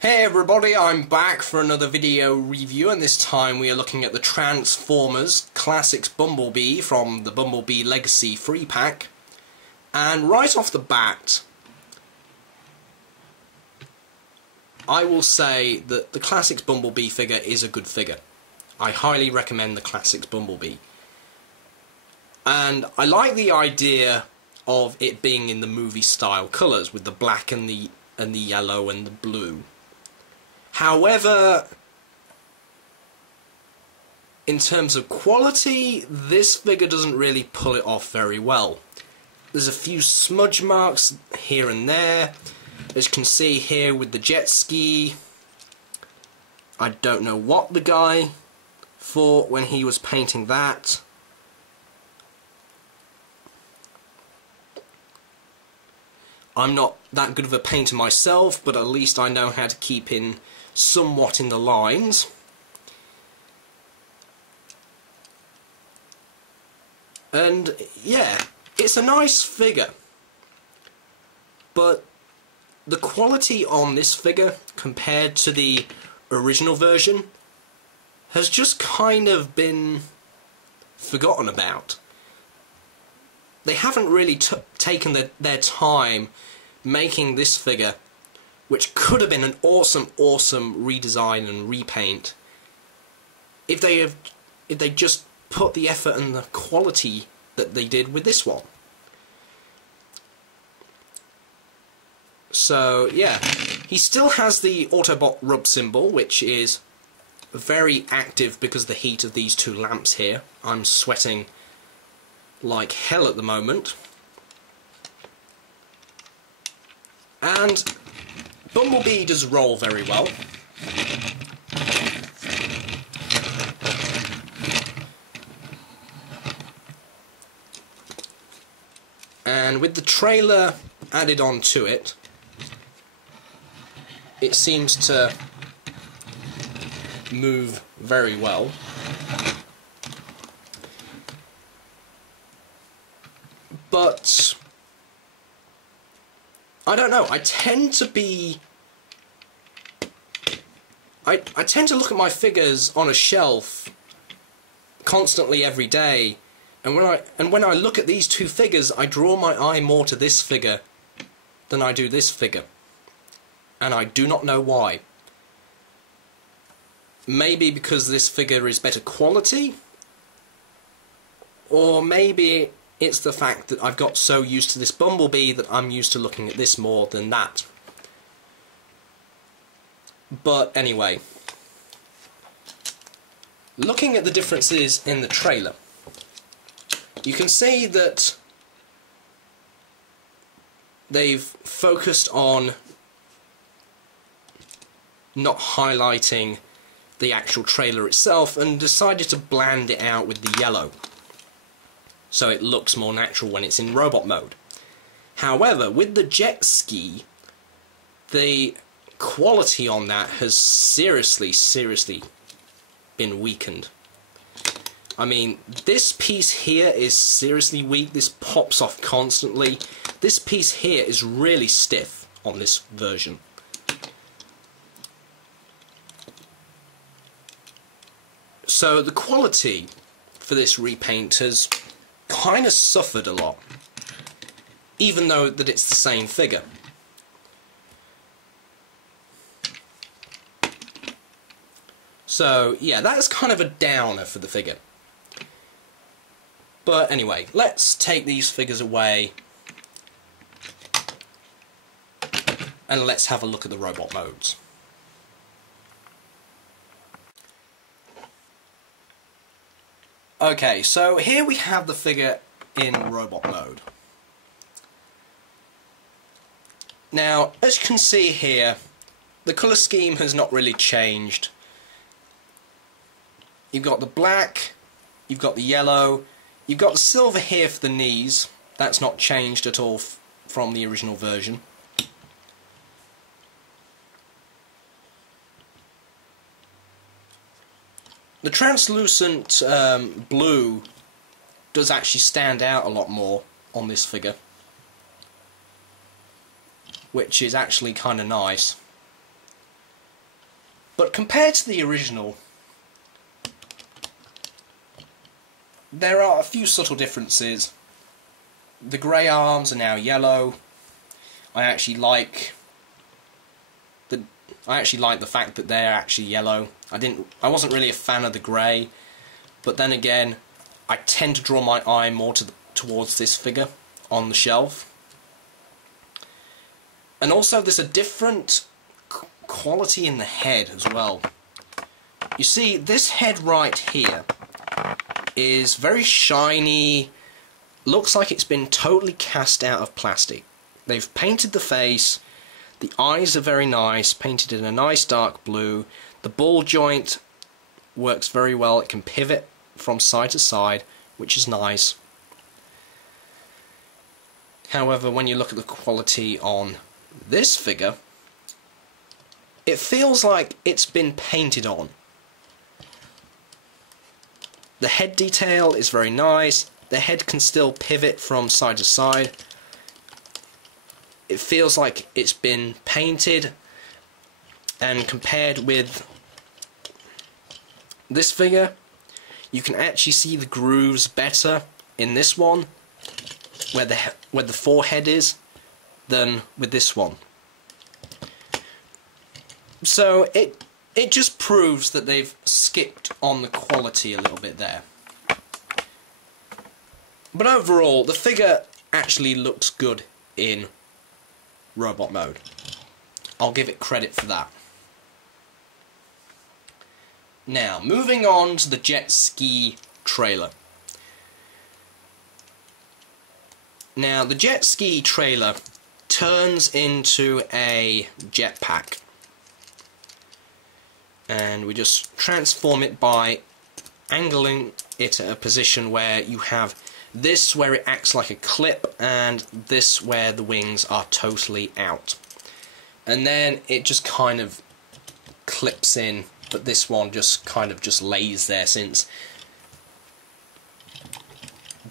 Hey everybody, I'm back for another video review, and this time we are looking at the Transformers Classics Bumblebee from the Bumblebee Legacy Free Pack. And right off the bat, I will say that the Classics Bumblebee figure is a good figure. I highly recommend the Classics Bumblebee. And I like the idea of it being in the movie style colours, with the black and the yellow and the blue. However, in terms of quality, this figure doesn't really pull it off very well. There's a few smudge marks here and there, as you can see here with the jet ski. I don't know what the guy thought when he was painting that. I'm not that good of a painter myself, but at least I know how to keep in somewhat in the lines. And yeah, it's a nice figure, but the quality on this figure compared to the original version has just kind of been forgotten about. They haven't really taken their time making this figure, which could have been an awesome redesign and repaint if they just put the effort and the quality that they did with this one. So yeah, he still has the Autobot rub symbol, which is very active because of the heat of these two lamps here. I'm sweating like hell at the moment. And Bumblebee does roll very well. And with the trailer added on to it, it seems to move very well. But I don't know, I tend to look at my figures on a shelf constantly every day, and when I look at these two figures, I draw my eye more to this figure than I do this figure. And I do not know why. Maybe because this figure is better quality, or maybe it's the fact that I've got so used to this Bumblebee that I'm used to looking at this more than that. But anyway, looking at the differences in the trailer, you can see that they've focused on not highlighting the actual trailer itself and decided to bland it out with the yellow, so it looks more natural when it's in robot mode. However, with the jet ski, the quality on that has seriously been weakened. I mean, this piece here is seriously weak. This pops off constantly. This piece here is really stiff on this version. So the quality for this repaint has kind of suffered a lot, even though that it's the same figure. So yeah, that's kind of a downer for the figure. But anyway, let's take these figures away and let's have a look at the robot modes. Okay, so here we have the figure in robot mode. Now, as you can see here, the colour scheme has not really changed. You've got the black, you've got the yellow, you've got the silver here for the knees. That's not changed at all from the original version. The translucent blue does actually stand out a lot more on this figure, which is actually kind of nice. But compared to the original, there are a few subtle differences. The grey arms are now yellow. I actually like the fact that they're actually yellow. I wasn't really a fan of the grey, but then again, I tend to draw my eye more towards this figure on the shelf. And also there's a different quality in the head as well. You see, this head right here is very shiny, looks like it's been totally cast out of plastic. They've painted the face, the eyes are very nice, painted in a nice dark blue, the ball joint works very well, it can pivot from side to side, which is nice. However, when you look at the quality on this figure, it feels like it's been painted on. The head detail is very nice, the head can still pivot from side to side. It feels like it's been painted, and compared with this figure, you can actually see the grooves better in this one, where the forehead is, than with this one. So it just proves that they've skipped on the quality a little bit there. But overall, the figure actually looks good in robot mode. I'll give it credit for that. Now, moving on to the jet ski trailer. Now, the jet ski trailer turns into a jetpack. And we just transform it by angling it at a position where you have this where it acts like a clip and this where the wings are totally out. And then it just kind of clips in, but this one just kind of just lays there, since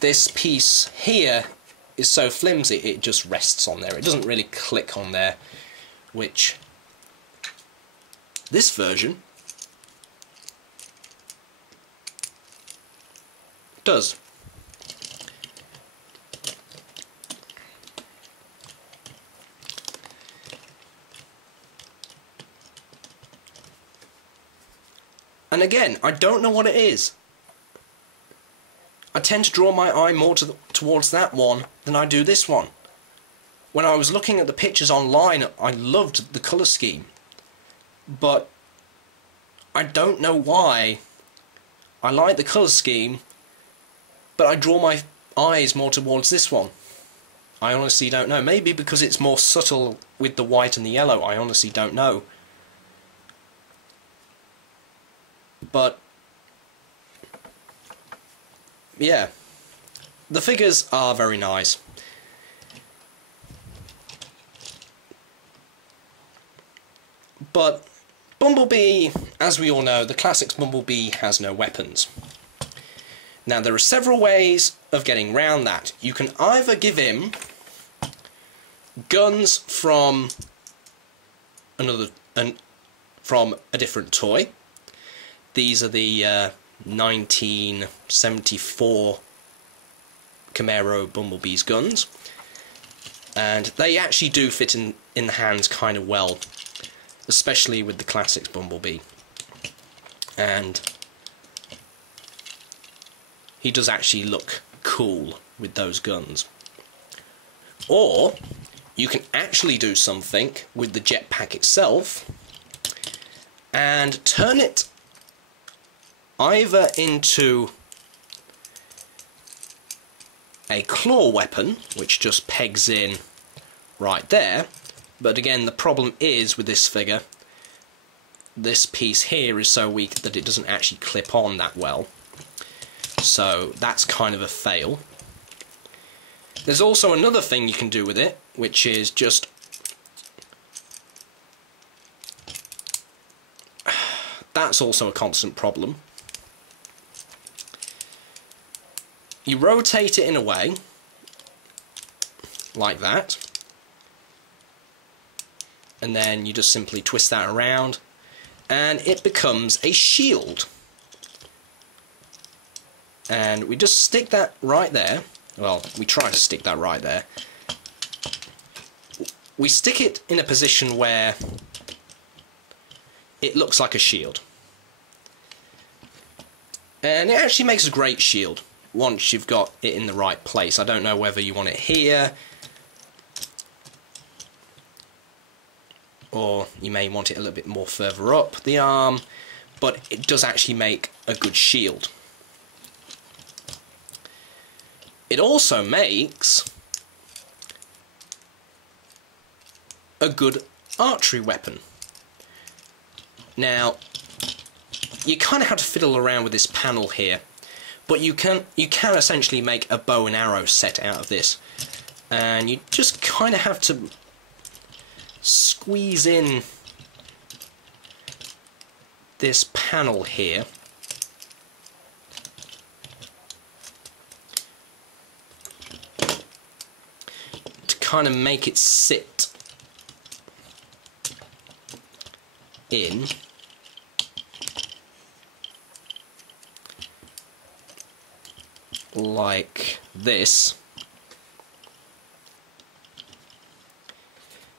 this piece here is so flimsy it just rests on there. It doesn't really click on there, which this version does. And again, I don't know what it is. I tend to draw my eye more towards that one than I do this one. When I was looking at the pictures online, I loved the colour scheme. But I don't know why. I like the colour scheme, but I draw my eyes more towards this one. I honestly don't know. Maybe because it's more subtle with the white and the yellow. I honestly don't know. But yeah, the figures are very nice. But Bumblebee, as we all know, the classics Bumblebee has no weapons. Now, there are several ways of getting round that. You can either give him guns from from a different toy. These are the 1974 Camaro Bumblebees guns, and they actually do fit in the hands kind of well, especially with the classics Bumblebee. And he does actually look cool with those guns. Or you can actually do something with the jetpack itself and turn it either into a claw weapon, which just pegs in right there. But again, the problem is with this figure, this piece here is so weak that it doesn't actually clip on that well. So that's kind of a fail. There's also another thing you can do with it, which is just that's also a constant problem. You rotate it in a way like that, and then you just simply twist that around, and it becomes a shield. And we just stick that right there. Well, we try to stick that right there. We stick it in a position where it looks like a shield. And it actually makes a great shield once you've got it in the right place. I don't know whether you want it here, or you may want it a little bit more further up the arm, but it does actually make a good shield. It also makes a good archery weapon. Now, you kind of have to fiddle around with this panel here, but you can essentially make a bow and arrow set out of this, and you just kind of have to squeeze in this panel here to kind of make it sit in like this.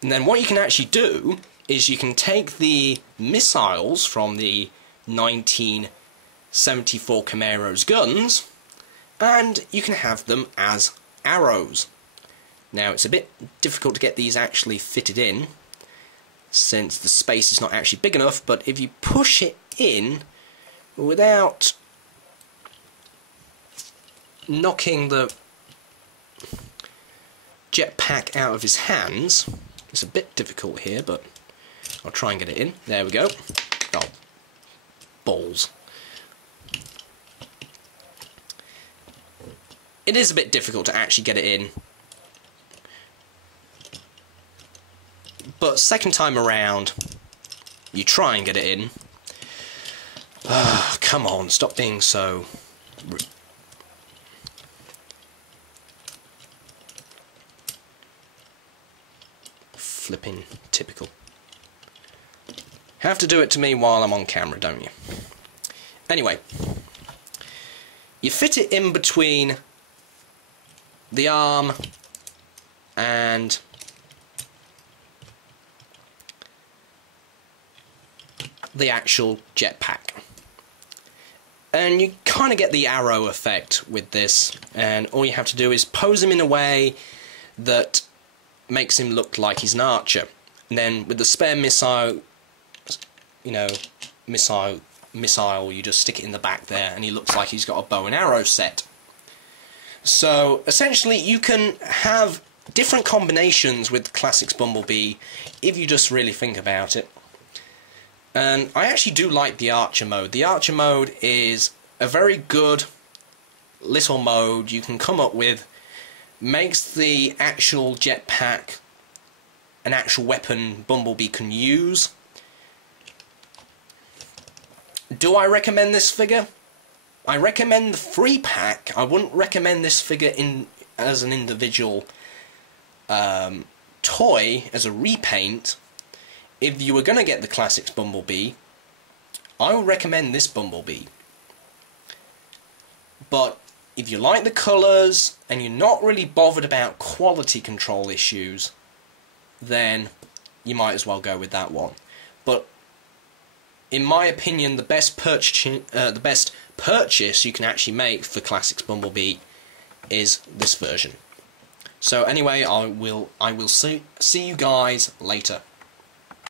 And then what you can actually do is you can take the missiles from the 1974 Camaro's guns and you can have them as arrows. Now it's a bit difficult to get these actually fitted in since the space is not actually big enough, but if you push it in without knocking the jetpack out of his hands, it's a bit difficult here, but I'll try and get it in. There we go. Oh, balls. It is a bit difficult to actually get it in, but second time around you try and get it in. Come on, stop being so flipping typical. Have to do it to me while I'm on camera, don't you? Anyway, you fit it in between the arm and the actual jetpack, and you kind of get the arrow effect with this, and all you have to do is pose him in a way that makes him look like he's an archer, and then with the spare missile, missile, you just stick it in the back there and he looks like he's got a bow and arrow set. So essentially you can have different combinations with Classics Bumblebee if you just really think about it. And I actually do like the Archer mode. The Archer mode is a very good little mode you can come up with. Makes the actual jetpack an actual weapon Bumblebee can use. Do I recommend this figure? I recommend the free pack. I wouldn't recommend this figure as an individual toy, as a repaint. If you were going to get the Classics Bumblebee, I would recommend this Bumblebee. But if you like the colours and you're not really bothered about quality control issues, then you might as well go with that one. But in my opinion, the best purchase you can actually make for Classics Bumblebee is this version. So anyway, I will see you guys later.